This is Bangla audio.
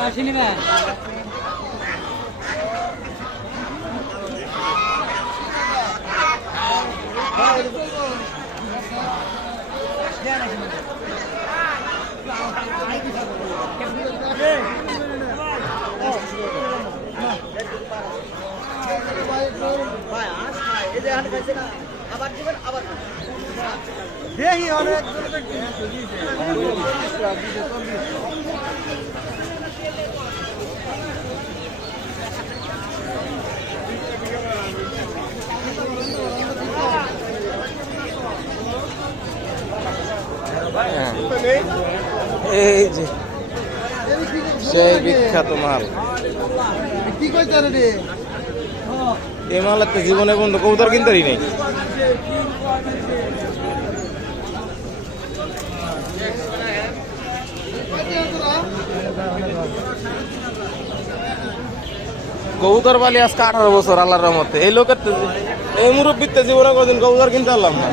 আসেনি না দেখি অনেক এই যে সেই বিখ্যাত মাল কি কইতে রে এই মাল একটা জীবনে বন্ধু কবুতর কিনতেই নেই কবুতর পালি আজকে 18 বছর আল্লাহর রহমতে এই লোকের এই মুরব্বীর জীবনে কোনদিন কবুতর কিনতে পারলাম না